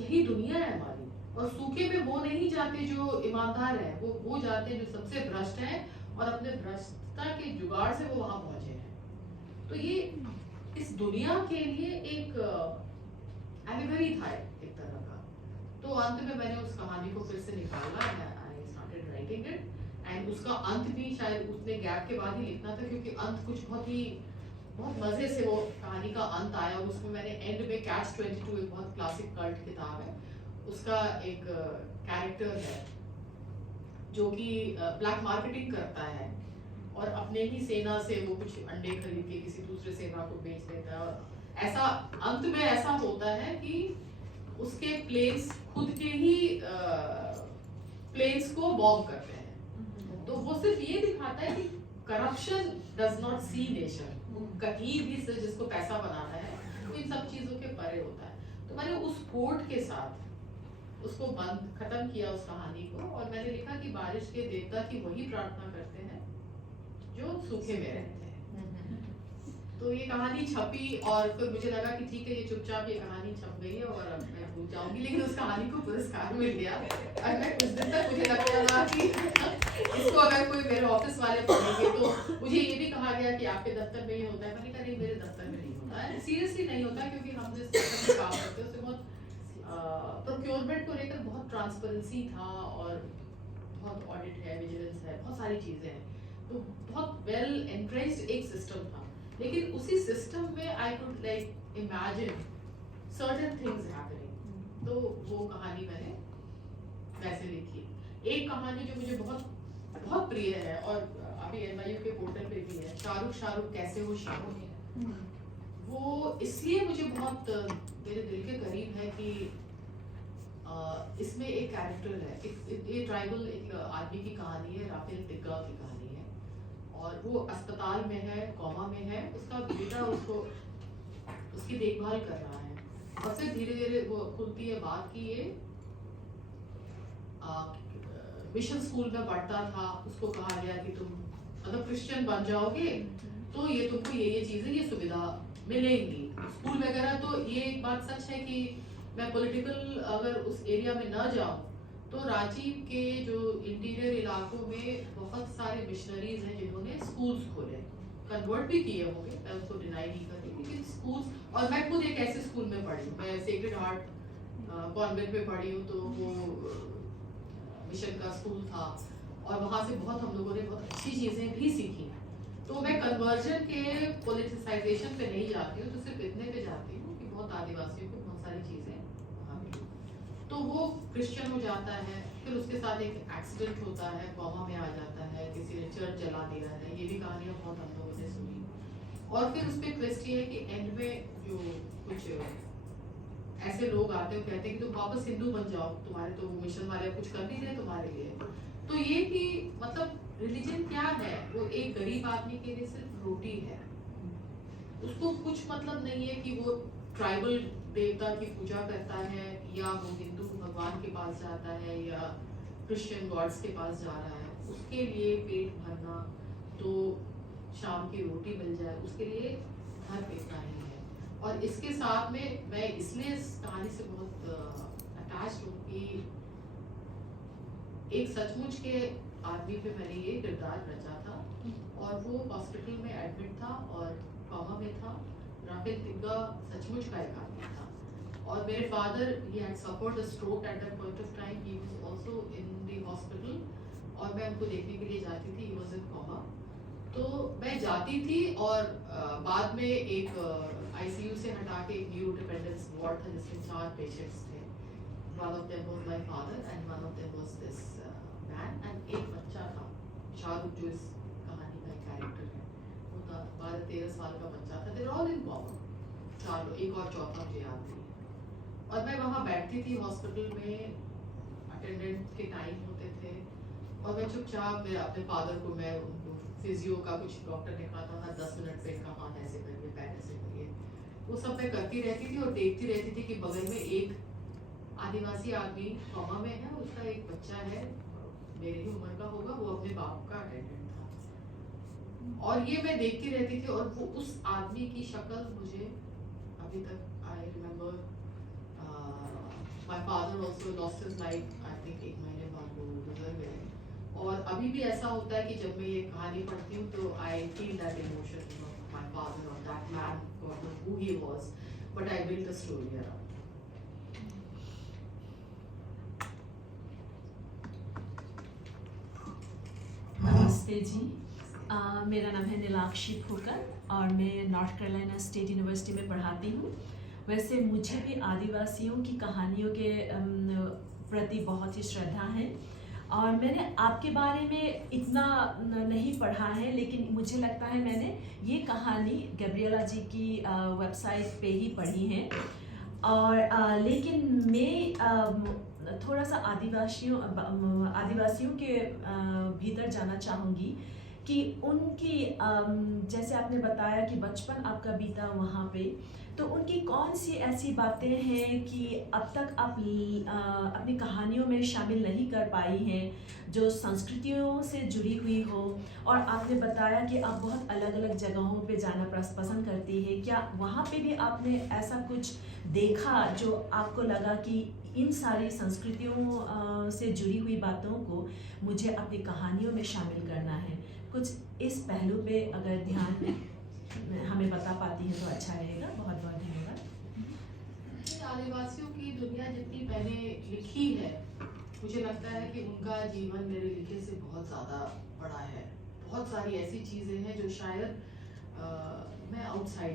यही दुनिया है हमारी। और सूखे में वो नहीं जाते जो ईमानदार है, वो जाते जो सबसे भ्रष्ट हैं और अपने भ्रष्टता के जुगाड़ से वो वहां पहुंचे हैं। तो ये इस दुनिया के लिए एक एलिगरी था एक तरह का। तो अंत में मैंने उस कहानी को फिर से निकाला, I started writing it. And उसका अंत भी शायद उतने गैप के बाद ही लिखना था, क्योंकि अंत कुछ बहुत मजे से वो कहानी का अंत आया। उसमें मैंने एंड में कैच 22, एक बहुत क्लासिक कल्ट किताब है, उसका एक कैरेक्टर है जो कि ब्लैक मार्केटिंग करता है और अपने ही सेना से वो कुछ अंडे खरीद के किसी दूसरे सेना को बेच देता है। और ऐसा अंत में ऐसा होता है कि उसके प्लेन्स खुद के ही प्लेन्स को बॉम्ब करते हैं। तो वो सिर्फ ये दिखाता है कि corruption does not see nation, कहीं भी से जिसको पैसा बनाना है वो इन सब चीजों के परे होता है। तो मैंने उस कोट के साथ उसको बंद खत्म किया उस कहानी को, और मैंने लिखा कि बारिश के देवता की वही प्रार्थना करते हैं जो सूखे में रहते हैं। तो ये कहानी छपी और फिर मुझे लगा कि ठीक है, ये चुपचाप ये कहानी छप गई है और अब मैं भूल जाऊंगी, लेकिन उस कहानी को पुरस्कार मिल गया। और मैं कुछ दिन तक मुझे लगता था कि इसको अगर कोई मेरे ऑफिस वाले पढ़ेंगे तो मुझे ये भी कहा गया कि आपके दफ्तर में ही होता है। मैंने कहा नहीं, मेरे दफ्तर में नहीं होता है, सीरियसली नहीं होता, क्योंकि हम जिस दफ्तर में काम करते हैं उससे बहुत प्रोक्योरमेंट को लेकर बहुत ट्रांसपेरेंसी था और बहुत ऑडिट है, विजिलेंस है, बहुत सारी चीजें हैं। तो बहुत वेल एंट्रेंस्ड एक सिस्टम था, लेकिन उसी सिस्टम में I could like imagine certain things happening. तो वो कहानी मैंने वैसे लिखी। एक कहानी जो मुझे बहुत बहुत प्रिय है और अभी NYU के पोर्टल पे भी है, शाहरुख कैसे हो शाहरुख। वो इसलिए मुझे बहुत मेरे दिल के करीब है कि इसमें एक कैरेक्टर है, ये ट्राइबल एक आदमी की कहानी है, राफेल तिग्गा की कहानी है। और वो अस्पताल में है, कोमा में है, उसका बेटा उसको उसकी देखभाल कर रहा है। और फिर धीरे धीरे वो खुलती है बात की ये मिशन स्कूल में पढ़ता था, उसको कहा गया कि तुम अगर क्रिश्चियन बन जाओगे तो ये तुमको ये चीजें, ये सुविधा मिलेंगी स्कूल वगैरह। तो ये एक बात सच है कि मैं पॉलिटिकल अगर उस एरिया में न जाऊं तो रांची के जो इंटीरियर इलाकों में बहुत सारे मिशनरीज हैं जिन्होंने स्कूल्स खोले, कन्वर्ट भी किए होंगे, मैं उसको डिनाई नहीं कर रही, लेकिन स्कूल्स। और मैं खुद एक ऐसे स्कूल में पढ़ी हूँ, मैं सेक्रेड हार्ट कॉन्वेंट में पढ़ी हूँ, तो वो मिशन का स्कूल था और वहाँ से बहुत हम लोगों ने बहुत अच्छी चीज़ें भी सीखी। तो मैं कन्वर्जन के पॉलिटिसाइजेशन पे नहीं जाती हूँ, तो सिर्फ इतने पे जाती हूँ कि बहुत आदिवासियों को बहुत सारी चीज़ें वहाँ मिली। तो वो क्रिश्चियन हो जाता है, फिर उसके साथ एक एक्सीडेंट होता है, कोमा में आ जाता है, किसी ने चर्च जला दिया है, ये भी कहानियाँ बहुत हम लोगों ने सुनी। और फिर उस पर ट्विस्ट ये है कि एंड में जो कुछ ऐसे लोग आते हैं कहते हैं कि तुम वापस हिंदू बन जाओ, तुम्हारे तो मिशन वाले कुछ कर नहीं रहे तुम्हारे लिए। तो ये कि मतलब रिलीजन क्या है, वो एक गरीब आदमी के लिए सिर्फ रोटी है, उसको कुछ मतलब नहीं है कि वो ट्राइबल देवता की पूजा करता है या वो हिंदू भगवान के पास जाता है या क्रिश्चियन गॉड्स के पास जा रहा है। उसके लिए पेट भरना, तो शाम की रोटी मिल जाए, उसके लिए घर पेटना ही है। और इसके साथ में मैं इसलिए इस कहानी से बहुत अटैच्ड हूँ कि एक सचमुच के आदमी पे मैंने ये किरदार रचा था और वो हॉस्पिटल में एडमिट था और कोमा में था। राफेल तिग्गा सचमुच का एक आदमी था और मेरे father he had suffered a stroke at that point of time, he was also in the hospital और मैं उनको देखने के लिए जाती थी, ही वाज इन कोमा। तो मैं जाती थी और बाद में एक ICU से हटा के एक न्यू डिपेंडेंस वार्ड था जिसमें 4 पेशेंट्स थे। One of them was my father and one of them was this man and एक बच्चा था, शाहरुख जो इस कहानी का कैरेक्टर है, वो था 12-13 साल का बच्चा था। They were all in common, 4 लोग, एक और चौथा मुझे याद नहीं है। और मैं वहाँ बैठती थी हॉस्पिटल में, अटेंडेंट के टाइम होते थे और मैं चुपचाप मेरे अपने फादर को, मैं उनको फिजियो का कुछ डॉक्टर ने कहा था हर 10 मिनट पे इनका हाथ ऐसे करिए, पैर ऐसे करिए, वो सब मैं करती रहती थी और देखती रहती थी कि बगल में एक आदिवासी आदमी कोमा में है, उसका एक बच्चा है मेरी ही उम्र का होगा, वो अपने बाप का अटेंडेंट था। और ये मैं देखती रहती थी और वो उस आदमी की शक्ल मुझे अभी तक, I remember my father also lost his life I think 1 महीने बाद वो गुजर गए। और अभी भी ऐसा होता है कि जब मैं ये कहानी पढ़ती हूँ तो I feel that emotion of my father और that man, God knows who he was, but I build the story around. नमस्ते जी, मेरा नाम है नीलाक्षी फुकर और मैं नॉर्थ कैरोलिना स्टेट यूनिवर्सिटी में पढ़ाती हूँ। वैसे मुझे भी आदिवासियों की कहानियों के प्रति बहुत ही श्रद्धा है और मैंने आपके बारे में इतना नहीं पढ़ा है, लेकिन मुझे लगता है मैंने ये कहानी गैब्रिएला जी की वेबसाइट पे ही पढ़ी है। और लेकिन मैं थोड़ा सा आदिवासियों के भीतर जाना चाहूँगी कि उनकी जैसे आपने बताया कि बचपन आपका बीता वहाँ पे, तो उनकी कौन सी ऐसी बातें हैं कि अब तक आप अपनी कहानियों में शामिल नहीं कर पाई हैं जो संस्कृतियों से जुड़ी हुई हो। और आपने बताया कि आप बहुत अलग अलग जगहों पे जाना पसंद करती है, क्या वहाँ पे भी आपने ऐसा कुछ देखा जो आपको लगा कि इन सारी संस्कृतियों से जुड़ी हुई बातों को मुझे अपनी कहानियों में शामिल करना है? कुछ इस पहलू पे अगर ध्यान हमें बता पाती हैं तो अच्छा रहेगा। बहुत बहुत धन्यवाद। आदिवासियों की दुनिया जितनी मैंने लिखी है, मुझे लगता है कि उनका जीवन मेरे लिखे से बहुत ज़्यादा बड़ा है। बहुत सारी ऐसी चीज़ें हैं जो शायद मैं आउटसाइड